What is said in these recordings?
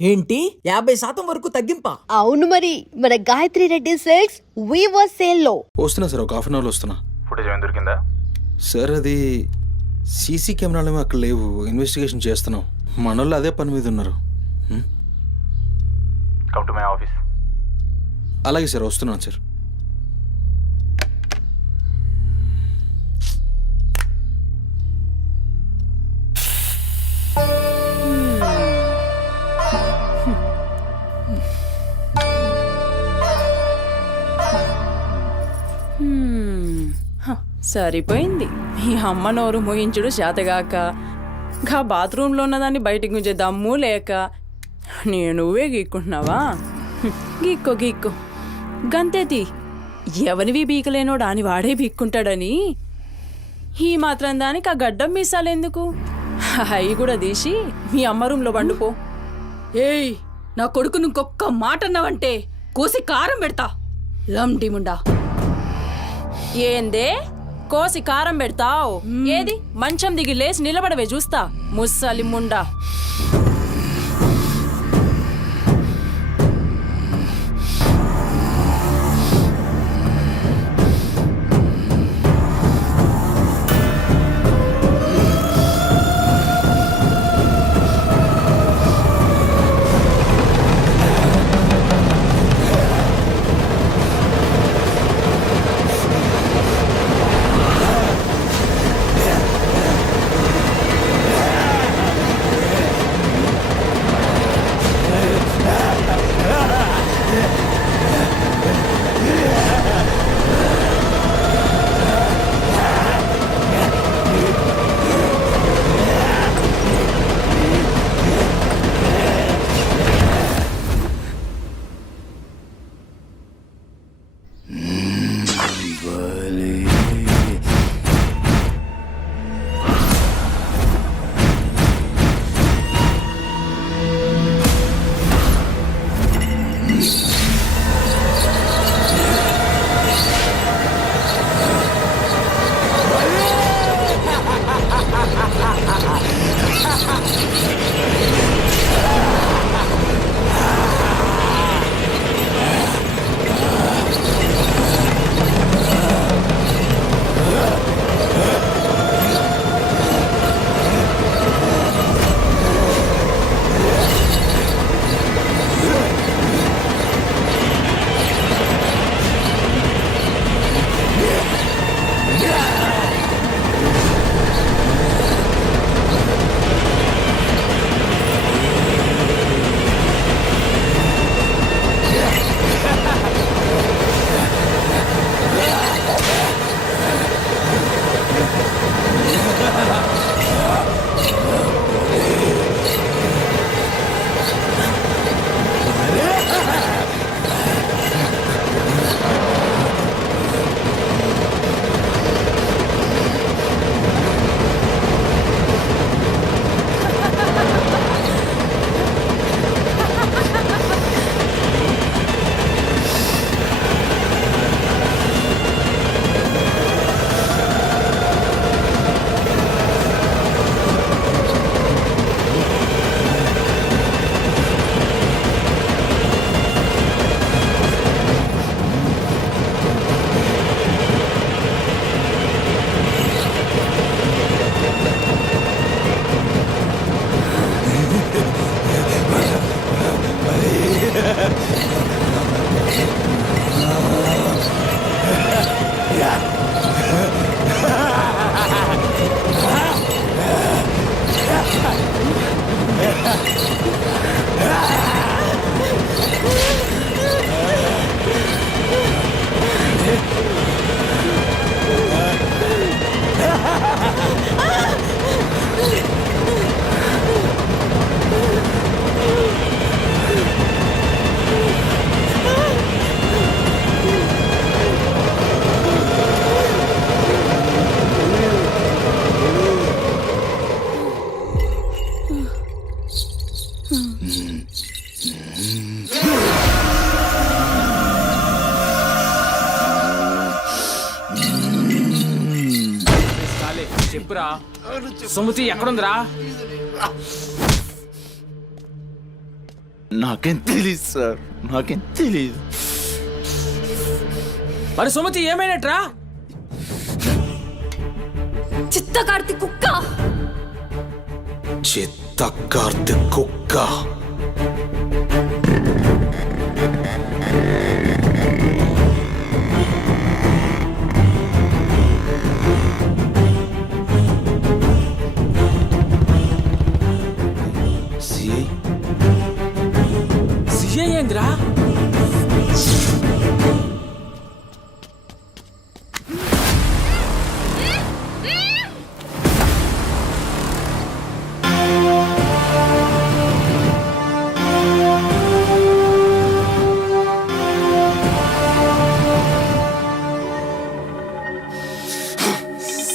ఏంటి 50% వరకు తగ్గింపా? అవును మరి, మన Gayatri Reddy silks weaver sale లో. వస్తున్నా సార్, ఒక హాఫ్ అన్ అవర్లో వస్తున్నా. ఫుటేజ్ ఏమైనా దొరికిందా? సార్ అది సీసీ కెమెరాలు ఏమో అక్కడ లేవు, ఇన్వెస్టిగేషన్ చేస్తున్నాం. మనోళ్ళు అదే పని మీద ఉన్నారు. Come to my office. అలాగే సార్, వస్తున్నాను సార్. సరిపోయింది. ఈ అమ్మ నోరు మోయించుడు చేతగాక, గా బాత్రూంలో ఉన్నదాన్ని బయటికి గుంజే దమ్ము లేక నువ్వే గీక్కుంటున్నావా? గీక్కో గీక్కో గంతేతి. ఎవరివి బీకలేనోడు అని వాడే బీక్కుంటాడని ఈ మాత్రం దానికి ఆ గడ్డం మీసాలెందుకు? అవి కూడా తీసి మీ అమ్మ రూంలో వండుకో. ఏయ్, నా కొడుకు ఇంకొక్క మాట అన్నావంటే కోసి కారం పెడతా. లంటిముండా. ఏందే కోసి కారం పెడతావు? ఏది మంచం దిగి లేచి నిలబడవే చూస్తా, ముస్సలి ముండా. చెప్పురా సుమతి ఎక్కడుందిరా? నాకేం తెలీదు సార్, నాకేం తెలీదు. మరి సుమతి ఏమైనట్రా? చిత్త కార్తీక్ కుక్క. చిత్త కార్తిక్ కుక్క. సిఐ సిఐ ఏందిరా?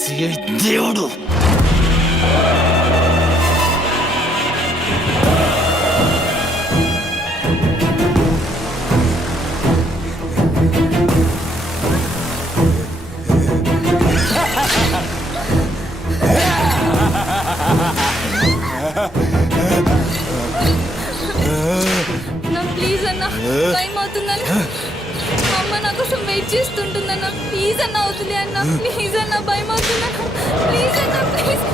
సిఐ దేవుడు. నా ప్లీజ్ అన్న, టైం అవుతుందన్న. అమ్మ నా కోసం వెయిట్ చేస్తుంటుందన్న. ప్లీజ్ అన్న వదిలే అన్న, ప్లీజ్ అన్న, భయం అవుతుందన్న. ప్లీజ్ అన్న, ప్లీజ్.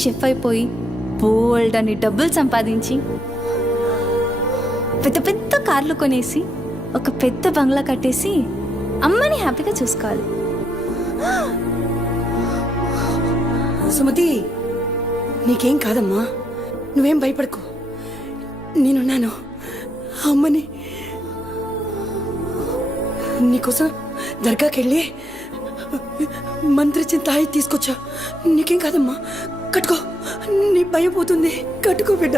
షెఫ్ అయిపోయి బోల్డ్ అని డబ్బులు సంపాదించి పెద్ద పెద్ద కార్లు కొనేసి ఒక పెద్ద బంగ్లా కట్టేసి అమ్మని హ్యాపీగా చూసుకోవాలి. సుమతి, నీకేం కాదమ్మా, నువ్వేం భయపడకు, నేనున్నాను. అమ్మని నీకోసం దర్గాకెళ్ళి మంత్రిచ్చిన తాయి తీసుకొచ్చా. నీకేం కాదమ్మా, కట్టుకో, నీ భయం పోతుంది. కట్టుకో బిడ్డ.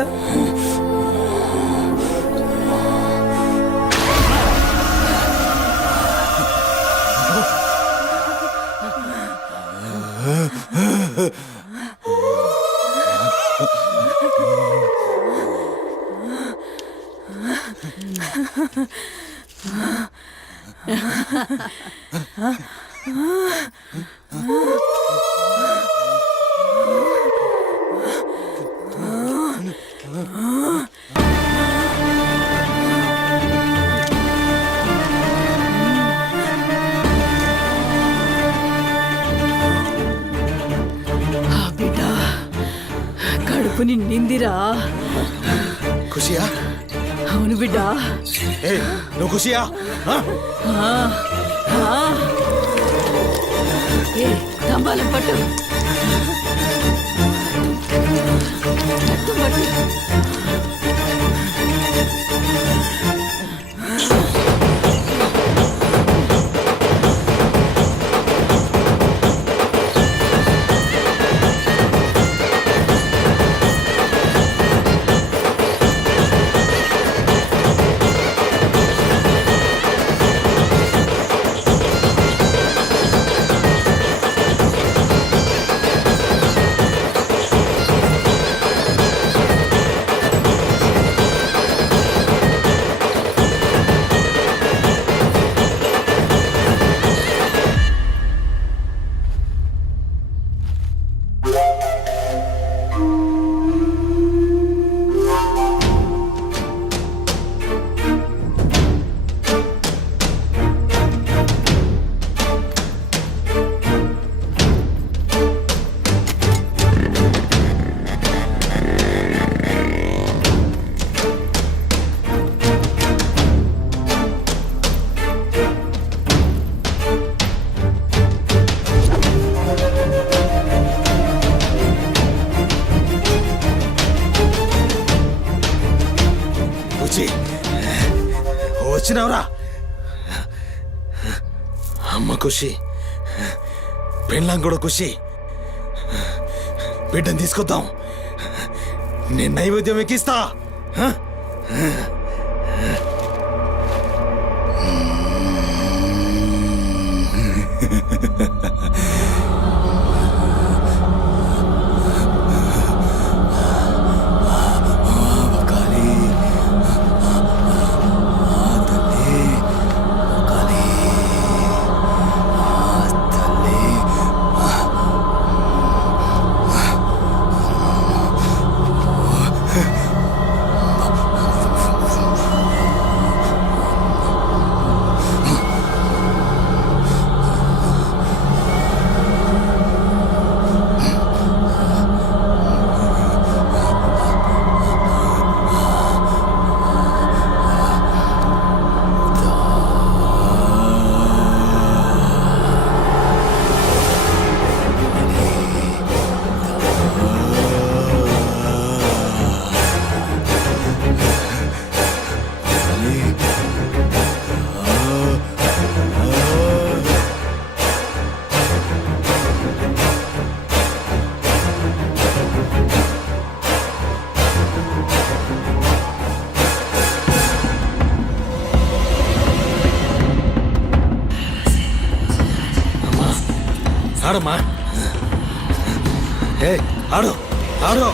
కడుపు నిండింది. అయిందిరా. ఖుషియా? అవును బిడ్డ. ఏ నువ్వు ఖుషియా? ఏ తంబాలం పట్టు. పట్టు. వచ్చినావురా? అమ్మ ఖుషి, పెళ్ళాం కూడా ఖుషి. బిడ్డను తీసుకొద్దాం, నేను నైవేద్యం ఎక్కిస్తా. ఆడమ్మా, ఏ ఆడు ఆడు.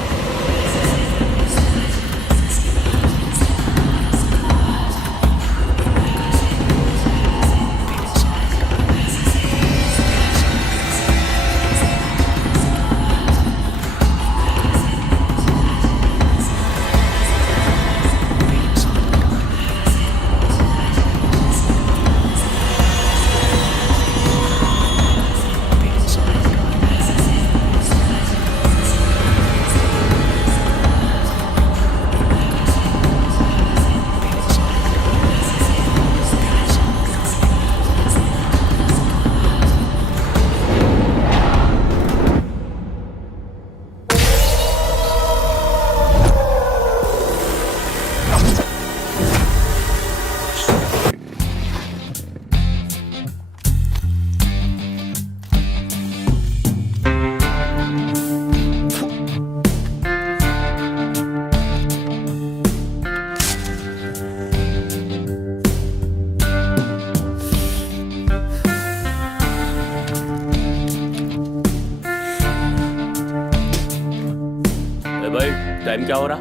टाइम क्या हो रहा?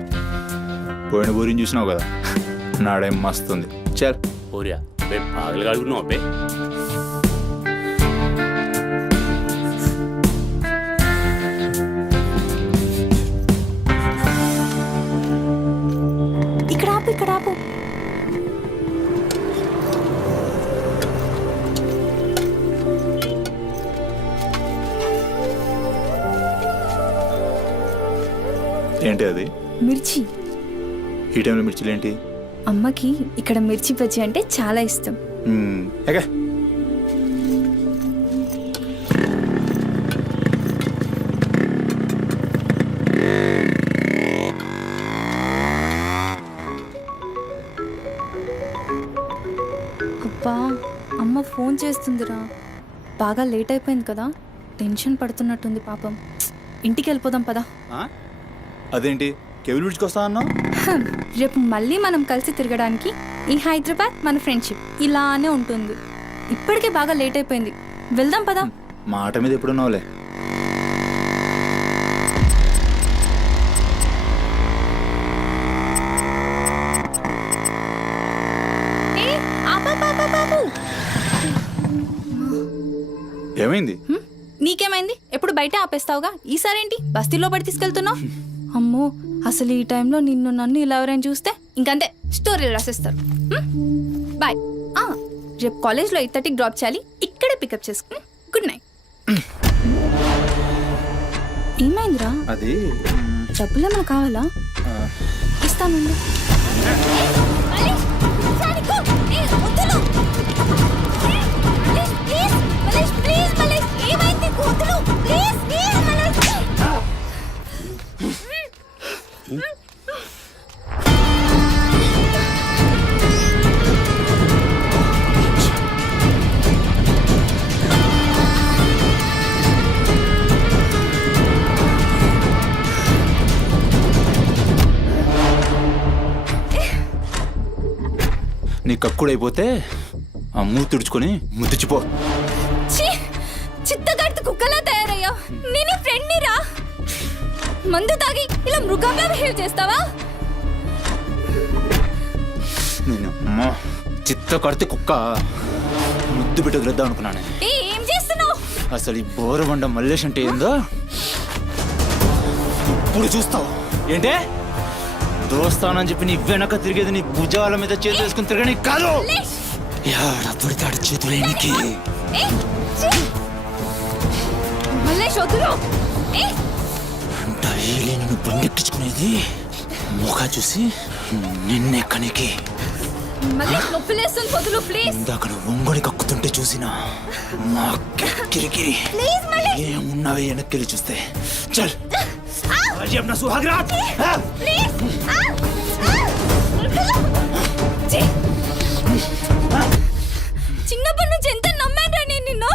పోయిన ఊరిని చూసినావు కదా, నాడేం మస్తుంది. చల్ हो रहा बे पागल गाड़ी नो बे. ఇక్కడ ఆపు, ఇక్కడ ఆపు. ఏంటి అది? మిర్చి. ఈ టైంలో మిర్చిలు ఏంటి? అమ్మకి ఇక్కడ మిర్చి బజ్జీ అంటే చాలా ఇష్టం. ఎగా అబ్బా, అమ్మ ఫోన్ చేస్తుందిరా. బాగా లేట్ అయిపోయింది కదా, టెన్షన్ పడుతున్నట్టుంది పాపం. ఇంటికి వెళ్ళిపోదాం పదా. అదేంటి కేబుల్ బ్రిడ్జ్కి వస్తా అన్నావు? రేపు మళ్ళీ మనం కలిసి తిరగడానికి ఈ హైదరాబాద్ మన ఫ్రెండ్షిప్ ఇలానే ఉంటుంది. ఇప్పటికే బాగా లేట్ అయిపోయింది, వెళ్దాం పదా. మాట మీద ఎప్పుడున్నావులే. ఏమైంది? నీకేమైంది? ఎప్పుడు బయట ఆపేస్తావుగా, ఈసారేంటి బస్తీలో పడి తీసుకెళ్తున్నావు? అమ్మో, అసలు ఈ టైంలో నిన్ను నన్ను ఇలా ఎవరైనా చూస్తే ఇంకంతే, స్టోరీలు రాసేస్తారు. బాయ్. రేపు కాలేజ్లో 8:30కి డ్రాప్ చేయాలి, ఇక్కడే పికప్ చేసుకుని. Good night. ఏమైందిరా? అది డబ్బులు ఏమైనా కావాలా? ఇస్తాను. నీ కక్కుడైపోతే ఆ మూతి తుడుచుకొని ముద్దుచిపో. చిత్తగడితే కుక్కలా తయారయ్యా. నేను ఫ్రెండ్ రా. మందు తాగి ఇలా మృగంగా బిహేవ్ చేస్తావా? నేను చిత్త కడితే కుక్క ముద్దు బిడ్డ వదిలేద్దాం అనుకున్నాను. ఏం చేస్తున్నావు? అసలు ఈ బోరబండ మల్లేష్ అంటే ఏందో ఇప్పుడు చూస్తావు. ఏంటే దోస్తానని చెప్పి నీ వెనక తిరిగేది నీ భుజాల మీద చేతులు వేసుకుని తిరగని కాదు. పడితాడు చేతులు ఎనికి డైలీ నిన్ను బండెక్కించుకునేది ముఖ చూసి నిన్నెక్కనికి. ఇందాక ఒంగొడి కక్కుతుంటే చూసిన మా కిరికిరి ఏమున్నావే వెనక్కి చూస్తే చల్ अपना सुहाग रात చిన్నప్పటి నుంచి ఎంత నమ్మాను నేను నిన్ను.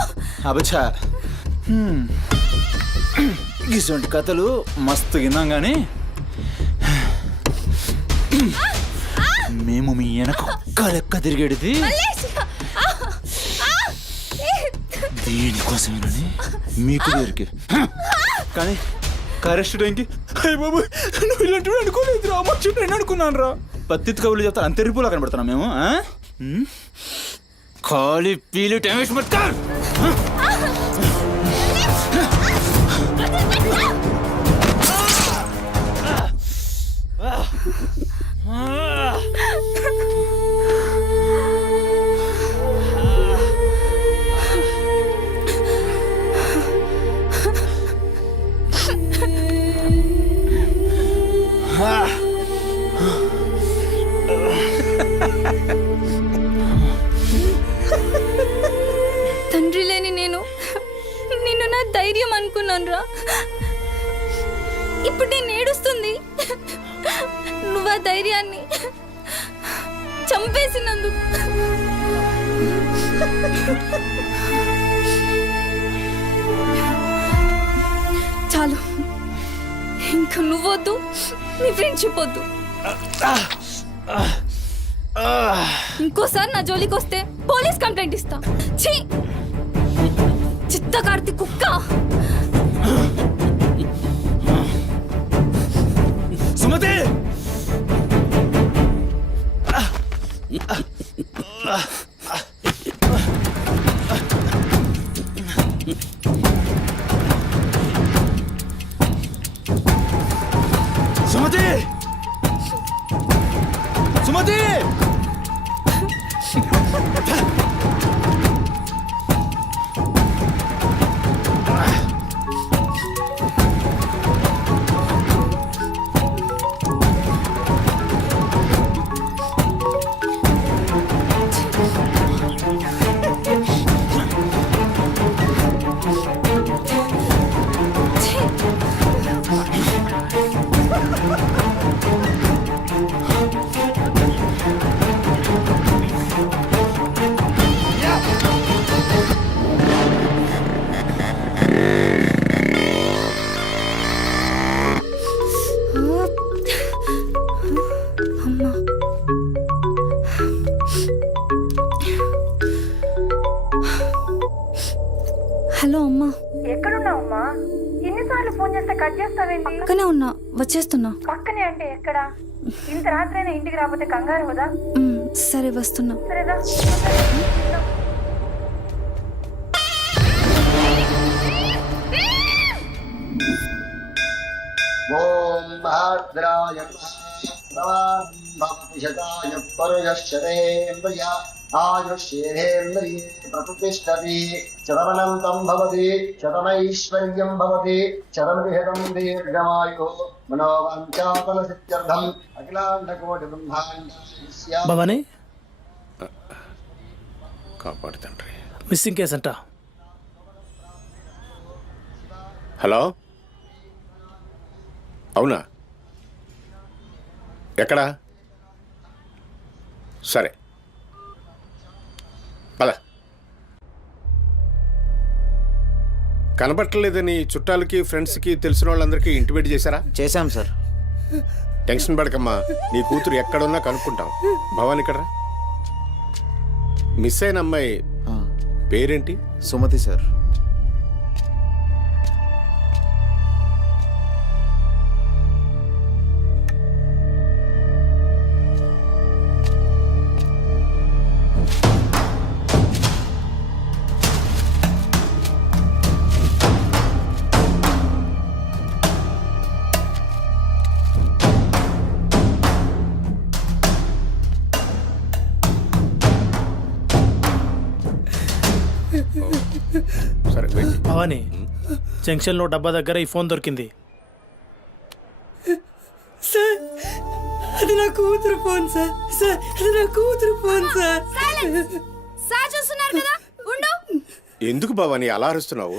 అబచ్చా ఇటువంటి కథలు మస్తు విన్నాం కానీ మేము మీ వెనక ఒక్క లెక్క తిరిగేది దేనికోసమేనని మీకు దొరికి. కానీ కరెస్ట్ టైంకి అయ్య బాబు నువ్వు ఇలాంటి అనుకోలేదు రా, నేను అనుకున్నాను రా. పత్తిత్ కబుర్లు చెప్తాను అంత రిపులా కనబడుతున్నాం మేము. ఖాళీ పీలు టైం వేస్ట్ మత్ కర్. తండ్రి లేని నేను నిన్ను నా ధైర్యం అనుకున్నాను రా. ఇప్పుడు నేను ఏడుస్తుంది. నువ్వు ఆ ధైర్యాన్ని చంపేసినందుకు. చాలు, ఇంకా నువ్వొద్దు, నీ ఫ్రెండ్షిప్ వద్దు. ఇంకోసారి నా జోలికి వస్తే పోలీస్ కంప్లైంట్ ఇస్తా. ఛీ, చిత్తకార్తి కుక్క. సుమతి సుమతి సుమతి పక్కనే ఉన్నా, వచ్చేస్తున్నా. పక్కనే అంటే ఎక్కడ? ఇంత రాత్రైనా ఇంటికి రాకపోతే కంగారు కదా. సరే వస్తున్నా. సరేదా? ఓం భద్రాయ శతాయ పరుయశ్చరేంద్రియ ఆయుష్యేంద్రియే ప్రతిష్టతి శతమనంతం భవతి శతమైశ్వర్యం భవతి శతమృహదం దీర్ఘమాయు మనోవాంఛాఫల సిద్ధ్యర్థం అఖిలాండకోటి బ్రహ్మాండ భవానీ కాపాడు తండ్రి. మిస్సింగ్ కేసు అంట. హలో, అవునా? ఎక్కడా? సరే పద. కనబట్టలేదని చుట్టాలకి ఫ్రెండ్స్కి తెలిసిన వాళ్ళందరికీ ఇంటిమేట్ చేశారా? చేశాం సార్. టెన్షన్ పడకమ్మా, నీ కూతురు ఎక్కడున్నా కనుక్కుంటాం. భవాని ఇక్కడ మిస్ అయిన అమ్మాయి పేరేంటి? సుమతి సార్. సరే వెయిట్. భవానీ, జంక్షన్లో డబ్బా దగ్గర ఈ ఫోన్ దొరికింది. సార్ అది నా కూతురు ఫోన్ సార్. సార్ అది నా కూతురు ఫోన్ సార్. సార్ చూస్తున్నారు కదా, ఉండు. ఎందుకు భవాని అలా అరుస్తున్నావు?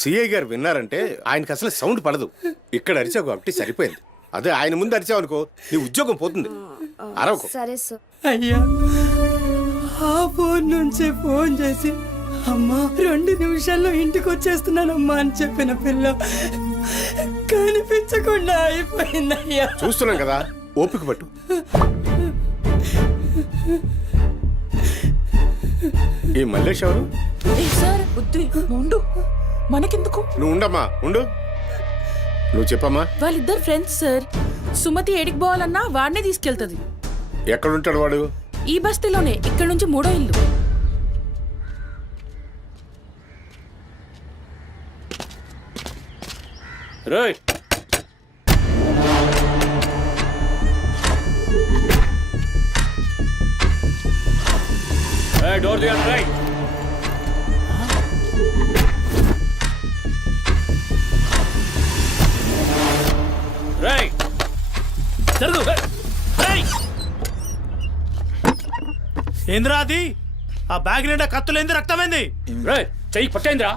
సిఐ గారు విన్నారంటే ఆయనకి అసలు సౌండ్ పడదు. ఇక్కడ అరిచావు కాబట్టి సరిపోయింది. అదే ఆయన ముందు అరిచావు అనుకో, నీ ఉద్యోగం పోతుంది. అరవకు. సరే సార్. అయ్యా ఆ ఫోన్ నుంచే ఫోన్ చేసి అమ్మా 2 నిమిషాల్లో ఇంటికి వచ్చేస్తున్నానమ్మా అని చెప్పిన పిల్ల కనిపించకుండా అయిపోయిందయ్యా. చూస్తున్నాం కదా, ఓపిక పట్టు. ఈ మల్లేష్ ఎవరు? సార్ బుద్ధి ఉండు, మనకెందుకు? నువ్వు ఉండమ్మా, ఉండు. నువ్వు చెప్పమ్మా. వాళ్ళిద్దరు ఫ్రెండ్స్ సార్. సుమతి ఏడికి పోవాలన్నా వాడినే తీసుకెళ్తుంది. ఎక్కడుంటాడు వాడు? ఈ బస్తీలోనే, ఇక్కడ నుంచి 3వ ఇల్లు. రైట్. డోర్ దిగండి. రైట్. రైట్. జరుగు. ఏంద్రా అది? ఆ బ్యాగ్ నిండా కత్తులేంది, రక్తమైంది? రైట్. చెయ్యి పట్టేంద్రా.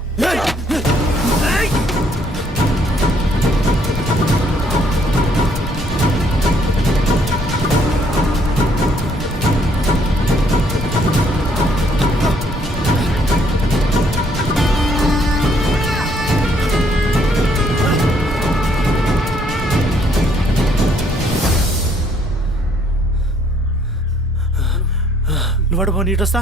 నువ్వు పో, నీటొస్తా.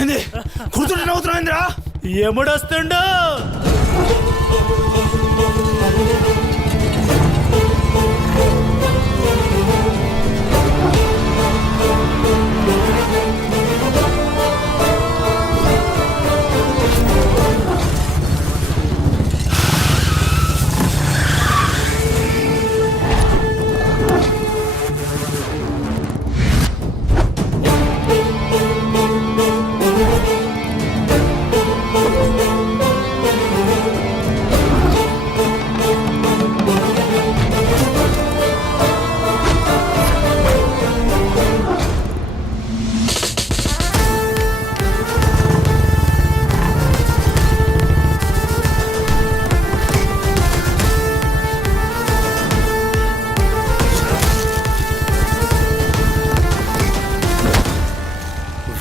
ఏంది కూతురు నవ్వుతున్నాయిందిరా? ఎముడొస్తుండు?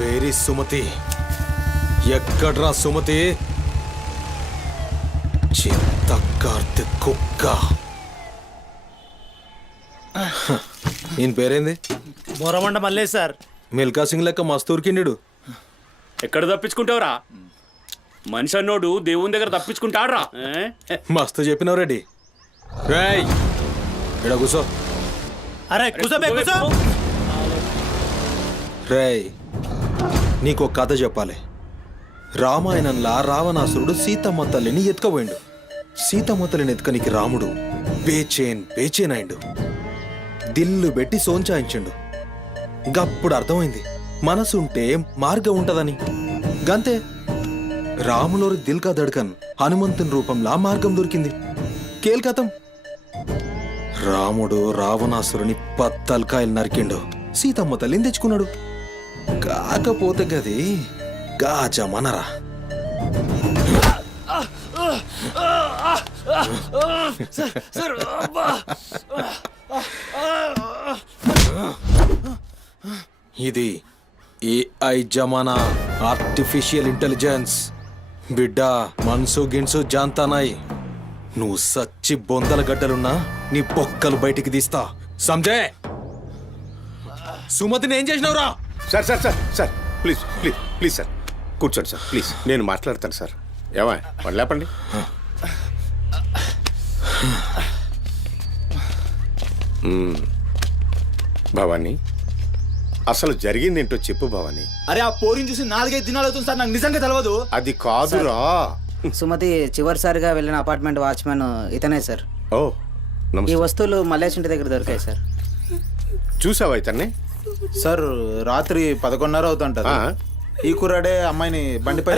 వేరి సుమతి ఎక్కడ్రా సుమతి చిత్త కార్తె కుక్క ఈయన పేరేంది బొరమండ మల్లేష్ సార్. మిల్కా సింగ్ లెక్క మస్తూరికిండు. ఎక్కడ తప్పించుకుంటావురా? మనిషి అన్నోడు దేవుని దగ్గర తప్పించుకుంటాడ్రా. మస్తు చెప్పినావు రెడ్డి. రేయ్ ఇడ కూసో. అరే కూసోబే కూసో. రేయ్ నీకు ఒక కథ చెప్పాలి. రామాయణంలా రావణాసురుడు సీతమ్మ తల్లిని ఎత్తుకపోయిండు. సీతమ్మ తల్లిని ఎత్తుకనికి రాముడు బేచేన్ అయిండు. దిల్లు పెట్టి సోంచాయించిండు. గప్పుడు అర్థమైంది మనసుంటే మార్గం ఉంటదని. గంతే రాములోరి దిల్ కా దడ్కన్ హనుమంతుని రూపంలా మార్గం దొరికింది. కేల్కతం రాముడు రావణాసురుని పత్తల్కాయలు నరికిండు. సీతమ్మ తల్లిని తెచ్చుకున్నాడు. కాకపోతే గది గాజమనరా. ఇది ఏఐ జమానా, ఆర్టిఫిషియల్ ఇంటెలిజెన్స్. బిడ్డ మనసు గిన్సు జాంతానాయ్. నువ్వు సచ్చి బొందల గడ్డలున్నా నీ పొక్కలు బయటికి తీస్తా. సంజయ్ సుమతిని ఏం చేసినావురా? Sir sir sir sir please please please sir కూర్చోండి సార్ ప్లీజ్. నేను మాట్లాడతాను సార్. ఏమా వాళ్ళు లేపండి. భవానీ అసలు జరిగింది ఏంటో చెప్పు భవానీ. అరే ఆ పోరిని చూసి 4-5 దినాలు అవుతుంది సార్. నాకు నిజంగా తెలియదు. అది కాదురా. సుమతి చివరిసారిగా వెళ్ళిన అపార్ట్మెంట్ వాచ్మెన్ ఇతనే సార్. ఓ ఈ నమస్తే. వస్తువులు మల్లేష్ ఇంటి దగ్గర దొరికాయి సార్. చూసావా ఇతన్ని? సార్ రాత్రి 11:30 అవుతుంటది. ఈ కుర్రాడే అమ్మాయిని బండిపై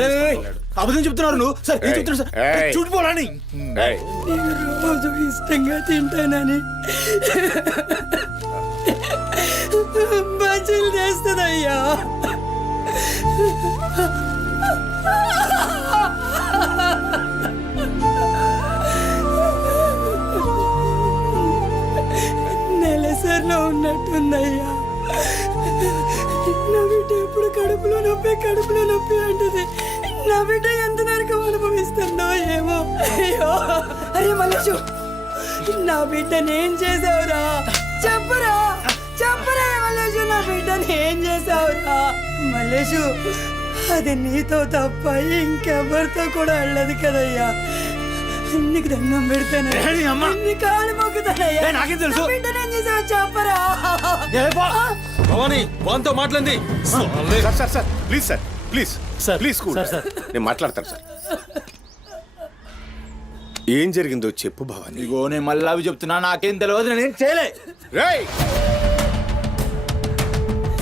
అబద్ధం చెప్తున్నారు నువ్వు. సార్ ఏం చెప్తున్నారు సార్? ఏయ్. చూడిపోవాలని ఏయ్, రోజు ఇష్టంగా తింటానని బజ్జీలు చేస్తుందయ్యా. నెలసరిలో ఉన్నట్టుందయ్యా. నా బిడ్డ ఎప్పుడు కడుపులో నొప్పి అంటది. నా బిడ్డ ఎంత నరకం అనుభవిస్తుందో ఏమో. అయ్యో అరే మల్లేషు, నా బిడ్డని ఏం చేసావురా? చెప్పరా మల్లేషు, నా బిడ్డని ఏం చేసావురా? మల్లేషు, అది నీతో తప్ప ఇంకెవరితో కూడా వెళ్ళదు కదయ్యా. నీకు దండం పెడతాను, నీ కాళ్ళు మొక్కుతానయ్యా. నాకేం తెలుసు? నా బిడ్డని ఏం చేసావు చెప్పరా? భవానీ వాంతో మాట్లాడింది. Sir sir sir please sir please sir, please cool. Sir, sir. నేను మాట్లాడతాను సార్. ఏం జరిగిందో చెప్పు భవానీ. ఇగో నేను మళ్ళీ అవి చెప్తున్నా. నాకేం తెలియదు. నేనేం చేయలే. రేయ్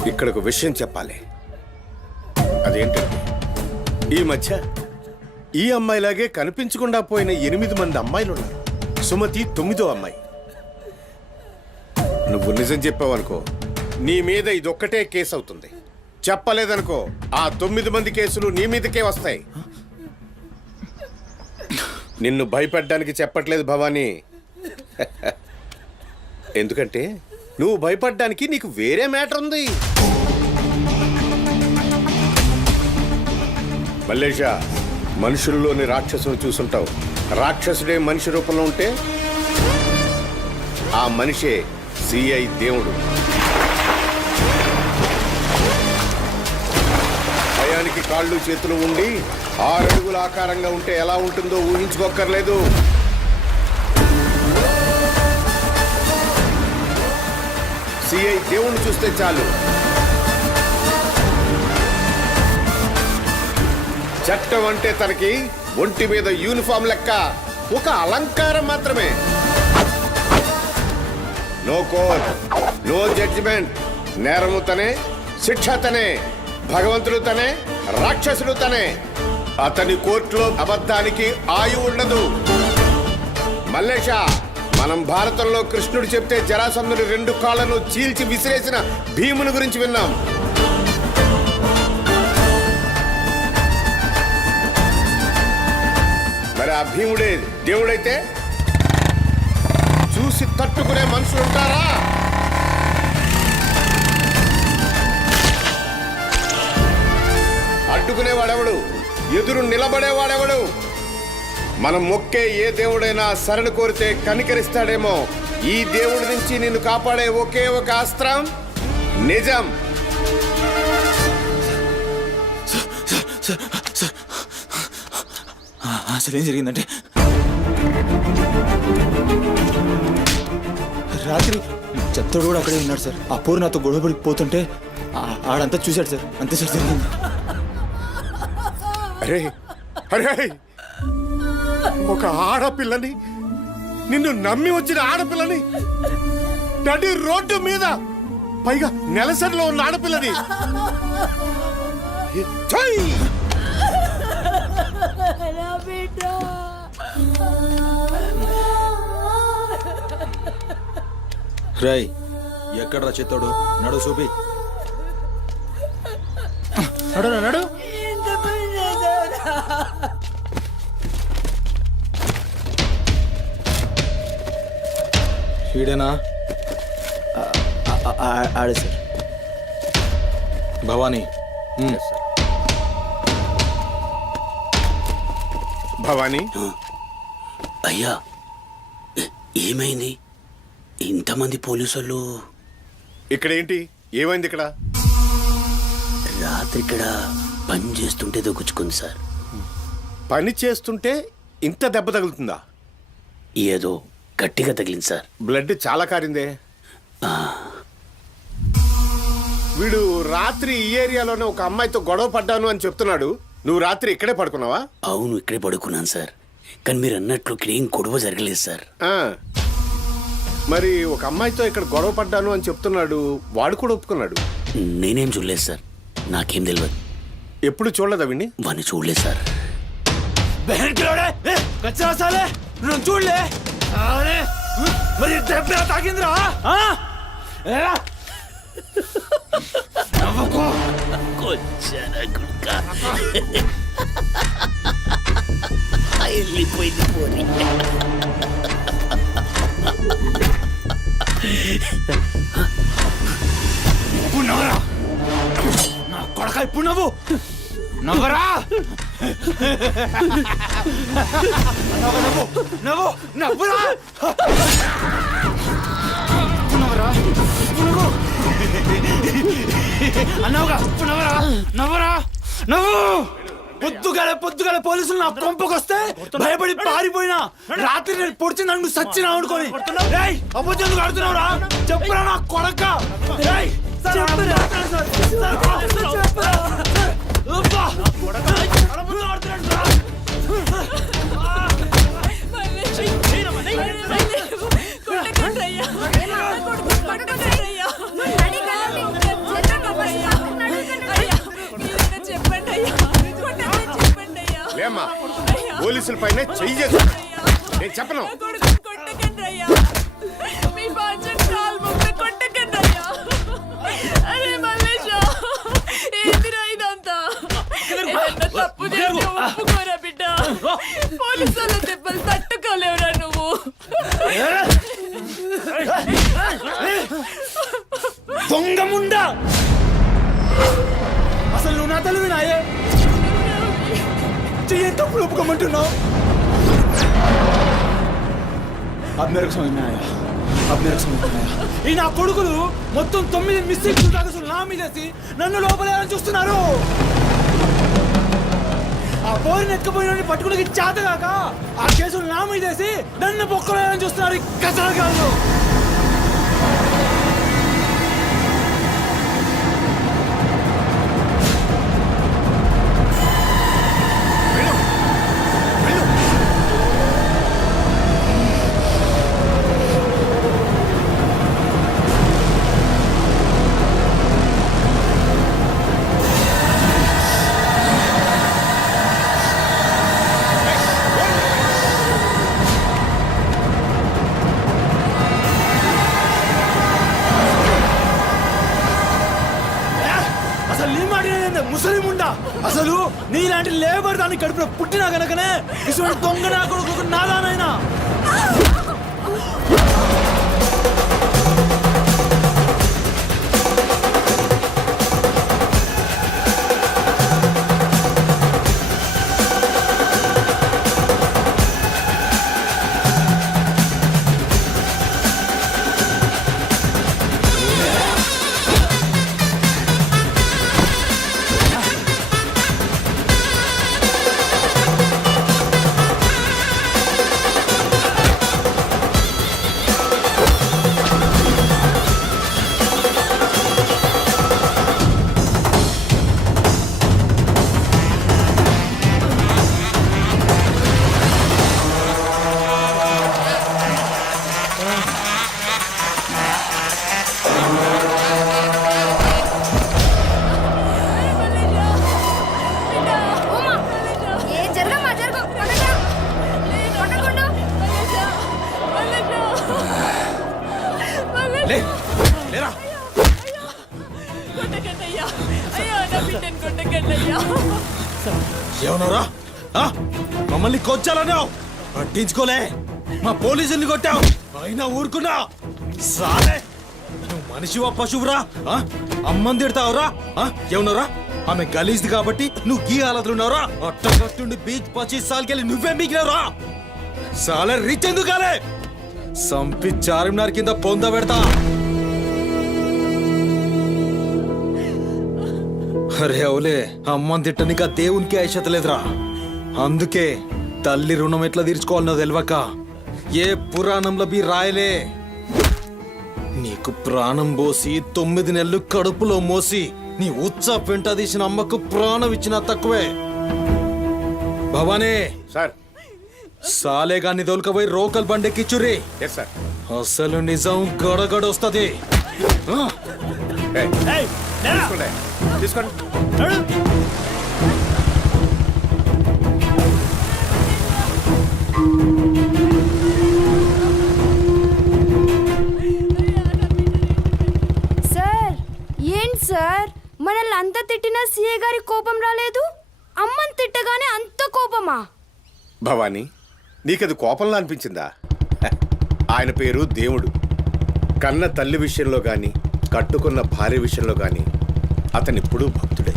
ఇక్కడ ఒక విషయం చెప్పాలి. అదేంటంటే ఈ మధ్య ఈ అమ్మాయిలాగే కనిపించకుండా పోయిన 8 మంది అమ్మాయిలు ఉన్నారు. సుమతి 9వ అమ్మాయి. నువ్వు నిజం చెప్పావనుకో నీ మీద ఇదొక్కటే కేసు అవుతుంది. చెప్పలేదనుకో ఆ 9 మంది కేసులు నీ మీదకే వస్తాయి. నిన్ను భయపడ్డానికి చెప్పట్లేదు భవానీ. ఎందుకంటే నువ్వు భయపడ్డానికి నీకు వేరే మ్యాటర్ ఉంది. మల్లేషా, మనుషుల్లోని రాక్షసుని చూసుంటావు. రాక్షసుడే మనిషి రూపంలో ఉంటే ఆ మనిషే సిఐ దేవుడు. భయానికి కాళ్ళు చేతులు ఉండి 6 అడుగుల ఆకారంగా ఉంటే ఎలా ఉంటుందో ఊహించుకోక్కర్లేదు. సిఐ దేవుణ్ణి చూస్తే చాలు. చట్టం అంటే తనకి ఒంటి మీద యూనిఫామ్ లెక్క ఒక అలంకారం మాత్రమే. No court, no judgement. నేరము తనే, శిక్ష తనే, భగవంతుడు తనే, రాక్షసుడు తనే. అతని కోర్టులో అబద్ధానికి ఆయువు ఉండదు. మల్లేష, మనం భారతంలో కృష్ణుడు చెప్తే జరాసంధుడి 2 కాళ్ళను చీల్చి విసిరేసిన భీముని గురించి విన్నాం. మరి ఆ భీముడే దేవుడైతే చూసి తట్టుకునే మనుషులు ఉంటారా? అడ్డుకునేవాడెవడు? ఎదురు నిలబడేవాడెవడు? మనం మొక్కే ఏ దేవుడైనా శరణు కోరితే కనికరిస్తాడేమో. ఈ దేవుడి నుంచి నిన్ను కాపాడే ఒకే ఒక అస్త్రం నిజం. అసలు ఏం జరిగిందంటే రాత్రి చెత్తోడు కూడా అక్కడే ఉన్నాడు సార్. ఆ పోరు నాతో గొడవపడి పోతుంటే ఆడంతా చూశాడు సార్. అంతే సార్ జరిగింది. అరే అరే, ఒక ఆడపిల్లని, నిన్ను నమ్మి వచ్చిన ఆడపిల్లని నడి రోడ్డు మీద, పైగా నెలసరిలో ఉన్న ఆడపిల్లని ఛై! నా బిడ్డ రై ఎక్కడ్రా చిత్తోడు? నడు చూపి. నడు నడు. ఎంత పని చేసావురా? వీడేనా? ఆడే సార్. భవానీ. భవానీ, అయ్యా ఏమైంది? ఇంతమంది పోలీసులు ఇక్కడ ఏంటి? ఏమైంది ఇక్కడ? రాత్రి ఇక్కడ పని చేస్తుంటే దొక్కుచుకుంది సార్. పని చేస్తుంటే ఇంత దెబ్బ తగులుతుందా? ఏదో గట్టిగా తగిలింది సార్. బ్లడ్ చాలా కారిందే. వీడు రాత్రి ఈ ఏరియాలోనే ఒక అమ్మాయితో గొడవ పడ్డాను అని చెప్తున్నాడు. నువ్వు రాత్రి ఇక్కడే పడుకున్నావా? అవును, ఇక్కడే పడుకున్నాను సార్. కానీ మీరు అన్నట్లు ఇక్కడ ఏం గొడవ జరగలేదు సార్. మరి ఒక అమ్మాయితో ఇక్కడ గొడవ పడ్డాను అని చెప్తున్నాడు. వాడు కూడా ఒప్పుకున్నాడు. నేనేం చూడలేదు సార్. నాకేం తెలియదు. ఎప్పుడు చూడలేదా విని? వాడిని చూడలేదు సార్. చూడలే మరి దెబ్బ తాకిందిరా? వెళ్ళిపోయింది పోనీ. ఇప్పుడు నవ్వరా నా కొడక. ఇప్పుడు నవ్వరా. నవ్వు నవ్వురా. అన్నావుగా నవ్వరా. నవ్వరా నవ్వు. పొద్దుగాల పోలీసులు నా కొంపకొస్తే భయపడి పారిపోయినా రాత్రి నేను పొడిచి నన్ను సచ్చినా అనుకోని అబద్ధం ఆడుతున్నావురా. చెప్పురా నా కొడక. లేమ్మా, పోలీసుల పైన చెయ్యి చేసు. నేను చెప్పను. తప్పు చేసి ఒప్పుకోరా బిడ్డ. పోలీసుల దెబ్బలు తట్టుకోలేవురా నువ్వు. దొంగముండా, అసలు నువ్వు నా తల్లివి నాయే. చెయ్యి తప్పులు ఒప్పుకోమంటున్నావు. ఈ నా కొడుకులు మొత్తం 9 మిస్టేక్స్ కేసులు నా మీదేసి నన్ను లోపలేయాలని చూస్తున్నారు. ఆ పోరిని ఎత్తుకుపోయిన పట్టుకుని చేతగాక ఆ కేసులు నా మీదేసి నన్ను పొక్కలేయాలని చూస్తున్నారు ఈ కసరగాళ్ళు. అసలు నీలాంటి లేబర్ దాన్ని కడుపులో పుట్టినా గనకనే ఇటువంటి దొంగ నా కొడుకు నాదానైనా. ఏమన్నారా మమ్మల్ని కొచ్చాలన్నావు పట్టించుకోలే మా పోలీసుల్ని కొట్టావు అయినా ఊరుకున్నా సాలే నువ్వు మనిషివా పశువురా అమ్మని తిడతావురా ఏమన్నారా ఆమె గలీజ్ది కాబట్టి నువ్వు గీ హాలతులు ఉన్నావురా అట్టగట్టుండి బీచ్ 25 సార్కెళ్ళి నువ్వే మిగిలినవురా సాలే రిచ్ ఎందుకు కాలే సంపి చార్మినార్ కింద పొంద పెడతా అరే అవులే అమ్మని తిట్టనిక దేవునికి ఐషత లేదురా అందుకే తల్లి రుణం ఎట్లా తీర్చుకోవాలనో తెలియక ఏ పురాణంలో బి రాయలే నీకు ప్రాణం పోసి 9 నెలలు కడుపులో మోసి నీ ఉచ్చ పెంట తీసిన అమ్మకు ప్రాణం ఇచ్చినా తక్కువే భవానీ సార్ సాలేగాన్ని దొలకపోయి రోకల్ బండెక్కిచ్చురి ఎస్ సార్ అసలు నిజం గడగడొస్తది తీసుకోండి తీసుకోండి సార్ ఏంటి సార్ మనల్ని అంత తిట్టినా సీఏ గారి కోపం రాలేదు అమ్మని తిట్టగానే అంత కోపమా? భవానీ నీకది కోపంలా అనిపించిందా ఆయన పేరు దేవుడు కన్న తల్లి విషయంలో గాని కట్టుకున్న భార్య విషయంలో గాని అతనిప్పుడు భక్తుడే